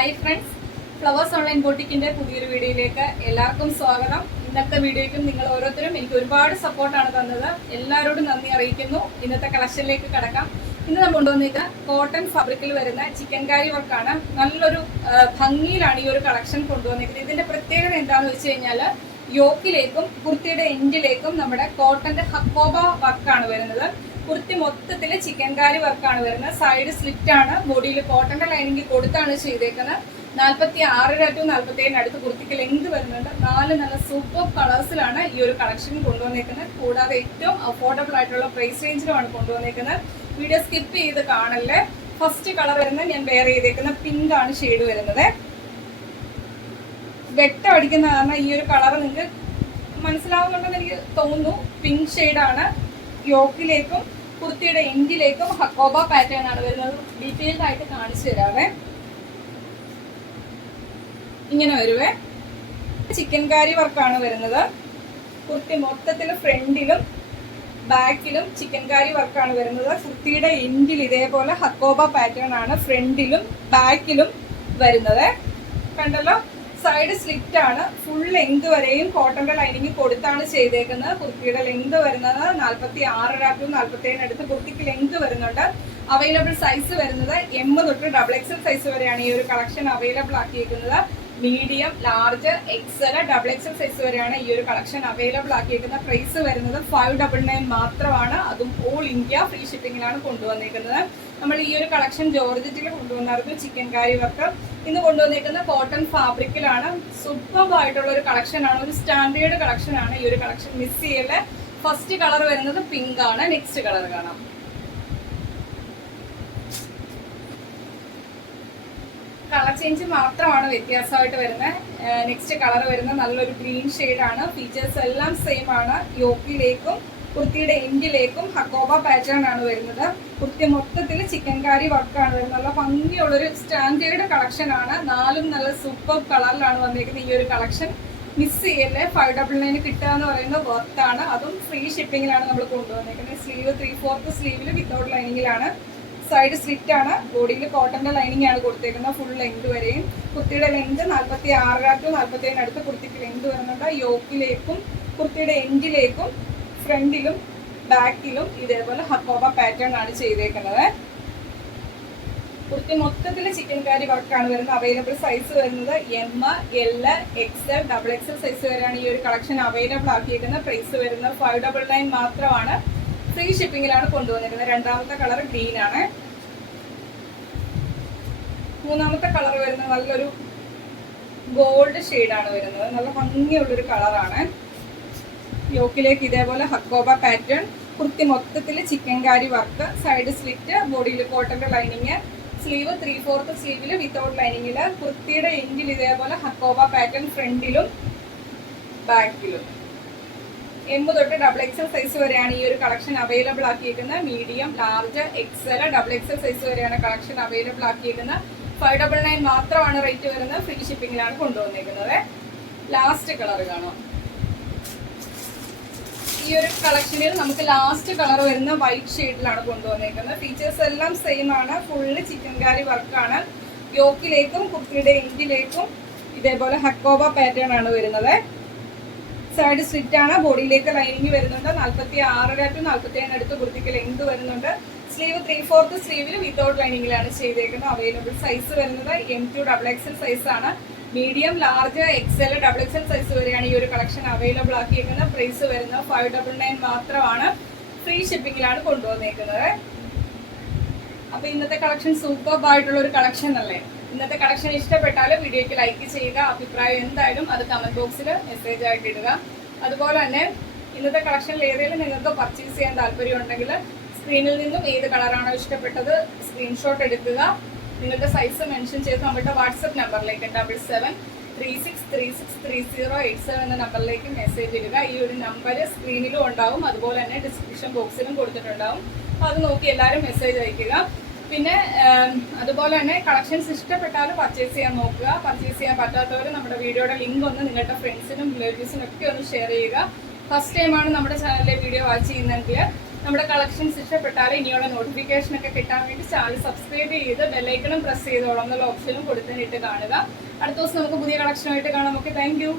Hi friends, flowers online ബോട്ടിക്കിന്റെ പുതിയൊരു വീഡിയോയിലേക്ക് എല്ലാവർക്കും സ്വാഗതം. ഇന്നത്തെ വീഡിയോയ്ക്കും നിങ്ങൾ ഓരോരുത്തരും എനിക്ക് ഒരുപാട് സപ്പോർട്ടാണ് തന്നത്. എല്ലാവരോടും നന്ദി അറിയിക്കുന്നു. ഇന്നത്തെ കളക്ഷനിലേക്ക് കടക്കാം. ഇന്ന് നമ്മൾ കൊണ്ടുവന്നിട്ട് കോട്ടൺ ഫാബ്രിക്കിൽ വരുന്ന ചിക്കൻ കാരി വർക്കാണ്. നല്ലൊരു ഭംഗിയിലാണ് ഈ ഒരു കളക്ഷൻ കൊണ്ടുവന്നിരിക്കുന്നത്. ഇതിന്റെ പ്രത്യേകത എന്താണെന്ന് വെച്ച് കഴിഞ്ഞാൽ യോക്കിലേക്കും കുർത്തിയുടെ എൻഡിലേക്കും നമ്മുടെ കോട്ടന്റെ ഹക്കോബ വർക്കാണ് വരുന്നത്. കുർത്തി മൊത്തത്തിൽ ചിക്കൻ കാരി വർക്കാണ് വരുന്നത്. സൈഡ് സ്ലിറ്റ് ആണ്. ബോഡിയിൽ കോട്ടന്റെ ലൈനിങ് കൊടുത്താണ് ചെയ്തേക്കുന്നത്. 46 ടു 47 അടുത്ത് കുർത്തിക്ക് ലെങ്ത് വരുന്നുണ്ട്. 4 നല്ല സൂപ്പർ കളേഴ്സിലാണ് ഈ ഒരു കളക്ഷൻ കൊണ്ടുവന്നേക്കുന്നത്. കൂടാതെ ഏറ്റവും അഫോർഡബിൾ ആയിട്ടുള്ള പ്രൈസ് റേഞ്ചിലുമാണ് കൊണ്ടുവന്നേക്കുന്നത്. വീഡിയോ സ്കിപ്പ് ചെയ്ത് കാണല്ലേ. ഫസ്റ്റ് കളർ വരുന്നത് ഞാൻ വെയർ ചെയ്തേക്കുന്ന പിങ്ക് ആണ് ഷെയ്ഡ് വരുന്നത്. വെട്ടം അടിക്കുന്ന കാരണം ഈ ഒരു കളർ നിങ്ങൾക്ക് മനസ്സിലാവുന്നുണ്ടെന്ന് എനിക്ക് തോന്നുന്നു. പിങ്ക് ഷെയ്ഡാണ്. യോക്കിലേക്കും കുർത്തിയുടെ എൻഡിലേക്കും ഹക്കോബ പാറ്റേൺ ആണ് വരുന്നത്. ഡീറ്റെയിൽഡ് ആയിട്ട് കാണിച്ചു തരാവേ. ഇങ്ങനെ വരുവേ. ചിക്കൻ കാരി വർക്കാണ് വരുന്നത്. കുർത്തി മൊത്തത്തിൽ ഫ്രണ്ടിലും ബാക്കിലും ചിക്കൻ കാരി വർക്കാണ് വരുന്നത്. കുർത്തിയുടെ എൻഡിൽ ഇതേപോലെ ഹക്കോബ പാറ്റേൺ ആണ് ഫ്രണ്ടിലും ബാക്കിലും വരുന്നത്. കണ്ടല്ലോ, സൈഡ് സ്ലിറ്റ് ആണ്. ഫുൾ ലെങ്ത് വരെയും കോട്ടന്റെ ലൈനിങ് കൊടുത്താണ് ചെയ്തേക്കുന്നത്. കുർത്തിയുടെ ലെങ്ത് വരുന്നത് 46 ടു 47 അടുത്ത് കുർത്തിക്ക് ലെങ്ത് വരുന്നുണ്ട്. അവൈലബിൾ സൈസ് വരുന്നത് M തൊട്ട് XXL സൈസ് വരെയാണ് ഈ ഒരു കളക്ഷൻ അവൈലബിൾ ആക്കിയിരിക്കുന്നത്. Medium, large, XL, XXL size വരെയാണ് ഈ ഒരു കളക്ഷൻ അവൈലബിൾ ആക്കിയിരിക്കുന്ന. പ്രൈസ് വരുന്നത് 599 മാത്രമാണ്. അതും ഓൾ ഇന്ത്യ ഫ്രീ ഷിപ്പിംഗിലാണ് കൊണ്ടുവന്നിരിക്കുന്നത്. നമ്മൾ ഈ ഒരു കളക്ഷൻ ജോർജറ്റിൽ കൊണ്ടുവന്നായിരുന്നു ചിക്കൻ കാരി വർക്ക്. ഇന്ന് കൊണ്ടുവന്നിരിക്കുന്ന കോട്ടൺ ഫാബ്രിക്കിലാണ്. സൂപ്പർ ആയിട്ടുള്ള ഒരു കളക്ഷൻ ആണ്. ഒരു സ്റ്റാൻഡേർഡ് കളക്ഷൻ ആണ് ഈ ഒരു കളക്ഷൻ. മിസ് ചെയ്യല്ലേ. ഫസ്റ്റ് കളർ വരുന്നത് പിങ്ക് ആണ്. നെക്സ്റ്റ് കളർ കാണാം. കളർ ചേഞ്ച് മാത്രമാണ് വ്യത്യാസമായിട്ട് വരുന്നത്. നെക്സ്റ്റ് കളർ വരുന്നത് നല്ലൊരു ഗ്രീൻ ഷെയ്ഡാണ്. ഫീച്ചേഴ്സ് എല്ലാം സെയിം ആണ്. യോക്കിലേക്കും കുർത്തിയുടെ എൻഡിലേക്കും ഹക്കോബ പാറ്റേൺ ആണ് വരുന്നത്. കുർത്തി മൊത്തത്തിൽ ചിക്കൻ കാരി വർക്കാണ് വരുന്നത്. നല്ല ഭംഗിയുള്ളൊരു സ്റ്റാൻഡേർഡ് കളക്ഷൻ ആണ്. 4 നല്ല സൂപ്പർ കളറിലാണ് വന്നിരിക്കുന്നത് ഈ ഒരു കളക്ഷൻ. മിസ് ചെയ്യല്ലേ. 599 കിട്ടുക എന്ന് പറയുന്നത് വർത്താണ്. അതും ഫ്രീ ഷിപ്പിങ്ങിലാണ് നമ്മൾ കൊണ്ടുവന്നിരിക്കുന്നത്. സ്ലീവ് 3/4 സ്ലീവിൽ വിത്തൗട്ട് ലൈനിങ്ങിലാണ്. സൈഡ് സ്ലിറ്റ് ആണ്. ബോഡിയിൽ കോട്ടന്റെ ലൈനിങ് ആണ് കൊടുത്തേക്കുന്നത് ഫുൾ ലെങ്ത് വരെയും. കുർത്തിയുടെ ലെങ്ത് 46 ടു 47 അടുത്ത് കുർത്തിക്ക് ലെങ്ത് വരുന്നുണ്ട്. യോക്കിലേക്കും കുർത്തിയുടെ എൻഡിലേക്കും ഫ്രണ്ടിലും ബാക്കിലും ഇതേപോലെ ഹക്കോബ പാറ്റേൺ ആണ് ചെയ്തേക്കുന്നത്. കുർത്തി മൊത്തത്തിൽ ചിക്കൻ കാരി വർക്കാണ് വരുന്നത്. അവൈലബിൾ സൈസ് വരുന്നത് M, L, XL, XXL size വരെയാണ് ഈ ഒരു കളക്ഷൻ അവൈലബിൾ ആക്കിയിരിക്കുന്നത്. പ്രൈസ് വരുന്നത് 599 മാത്രമാണ്. ഫ്രീ ഷിപ്പിംഗിലാണ് കൊണ്ടുവന്നിരിക്കുന്നത്. രണ്ടാമത്തെ കളർ ഗ്രീൻ ആണ്. മൂന്നാമത്തെ കളർ വരുന്നത് നല്ലൊരു ഗോൾഡ് ഷെയ്ഡാണ് വരുന്നത്. നല്ല ഭംഗിയുള്ളൊരു കളറാണ്. യോക്കിലേക്ക് ഇതേപോലെ ഹക്കോബ പാറ്റേൺ. കുർത്തി മൊത്തത്തിൽ chikankari work. Side slit, ബോഡിയിൽ കോട്ടന്റെ ലൈനിങ്. സ്ലീവ് 3/4 സ്ലീവിൽ വിത്തൗട്ട് ലൈനിങ്ങില്. കുർത്തിയുടെ എൻഡിൽ ഇതേപോലെ ഹക്കോബ പാറ്റേൺ ഫ്രണ്ടിലും ബാക്കിലും. M തൊട്ട് XXL സൈസ് വരെയാണ് ഈ ഒരു കളക്ഷൻ അവൈലബിൾ ആക്കിയിരിക്കുന്നത്. Medium, large, XL, XXL size വരെയാണ് കളക്ഷൻ അവൈലബിൾ ആക്കിയിരിക്കുന്നത്. 599 മാത്രമാണ് റേറ്റ് വരുന്നത്. ഫ്രീ ഷിപ്പിംഗിലാണ് കൊണ്ടുവന്നിരിക്കുന്നത്. ലാസ്റ്റ് കളർ കാണാം. ഈ ഒരു കളക്ഷനിൽ നമുക്ക് ലാസ്റ്റ് കളർ വരുന്ന വൈറ്റ് ഷെയ്ഡിലാണ് കൊണ്ടുവന്നിരിക്കുന്നത്. ഫീച്ചേഴ്സ് എല്ലാം സെയിം ആണ്. ഫുള്ള് ചിക്കൻ കാരി വർക്കാണ്. യോക്കിലേക്കും കുർത്തിയുടെ എൻഡിലേക്കും ഇതേപോലെ ഹക്കോബ പാറ്റേൺ ആണ് വരുന്നത്. സൈഡ് സ്ലിറ്റ് ആണ്. ബോഡിയിലേക്ക് ലൈനിങ് വരുന്നുണ്ട്. 46 ടു 47 അടുത്ത് കുർത്തിക്ക് ലെങ്ത് വരുന്നുണ്ട്. സ്ലീവ് 3/4 സ്ലീവിൽ വിത്തൗട്ട് ലൈനിങ്ങിലാണ് ചെയ്തേക്കുന്നത്. അവൈലബിൾ സൈസ് വരുന്നത് M to XXL സൈസ് ആണ്. Medium, large, XL, XXL size വരെയാണ് ഈ ഒരു കളക്ഷൻ അവൈലബിൾ ആക്കിയിരിക്കുന്നത്. പ്രൈസ് വരുന്നത് 599 മാത്രമാണ്. ഫ്രീ ഷിപ്പിംഗിലാണ് കൊണ്ടുവന്നേക്കുന്നത്. അപ്പൊ ഇന്നത്തെ കളക്ഷൻ സൂപ്പർ ആയിട്ടുള്ള ഒരു കളക്ഷൻ അല്ലേ. ഇന്നത്തെ കളക്ഷൻ ഇഷ്ടപ്പെട്ടാൽ വീഡിയോയ്ക്ക് ലൈക്ക് ചെയ്യുക. അഭിപ്രായം എന്തായാലും അത് കമന്റ് ബോക്സിൽ മെസ്സേജ് ആയിട്ട് ഇടുക. അതുപോലെ തന്നെ ഇന്നത്തെ കളക്ഷനിൽ ഏതെങ്കിലും നിങ്ങൾക്ക് പർച്ചേസ് ചെയ്യാൻ താല്പര്യം ഉണ്ടെങ്കിൽ സ്ക്രീനിൽ നിന്നും ഏത് കളറാണോ ഇഷ്ടപ്പെട്ടത് സ്ക്രീൻഷോട്ട് എടുക്കുക. നിങ്ങളുടെ സൈസ് മെൻഷൻ ചെയ്ത് നമ്മുടെ വാട്സപ്പ് നമ്പറിലേക്ക് 7736363087 എന്ന നമ്പറിലേക്ക് മെസ്സേജ് ഇടുക. ഈ ഒരു നമ്പർ സ്ക്രീനിലും ഉണ്ടാവും, അതുപോലെ തന്നെ ഡിസ്ക്രിപ്ഷൻ ബോക്സിലും കൊടുത്തിട്ടുണ്ടാവും. അപ്പോൾ അത് നോക്കി എല്ലാവരും മെസ്സേജ് അയക്കുക. പിന്നെ അതുപോലെ തന്നെ കളക്ഷൻസ് ഇഷ്ടപ്പെട്ടാൽ പർച്ചേസ് ചെയ്യാൻ നോക്കുക. പർച്ചേസ് ചെയ്യാൻ പറ്റാത്തവർ നമ്മുടെ വീഡിയോയുടെ ലിങ്ക് ഒന്ന് നിങ്ങളുടെ ഫ്രണ്ട്സിനും റിലേറ്റീവ്സിനും ഒക്കെ ഒന്ന് ഷെയർ ചെയ്യുക. ഫസ്റ്റ് ടൈമാണ് നമ്മുടെ ചാനലിലെ വീഡിയോ വാച്ച് ചെയ്യുന്നതെങ്കിൽ നമ്മുടെ കളക്ഷൻസ് ഇഷ്ടപ്പെട്ടാൽ ഇനിയുള്ള നോട്ടിഫിക്കേഷൻ ഒക്കെ കിട്ടാൻ വേണ്ടി ചാനൽ സബ്സ്ക്രൈബ് ചെയ്ത് ബെല്ലൈക്കണും പ്രസ് ചെയ്തോളാം എന്നുള്ള ഓപ്ഷനും കൊടുത്തിട്ട് കാണുക. അടുത്ത ദിവസം നമുക്ക് പുതിയ കളക്ഷനുമായിട്ട് കാണാം. Okay, thank you.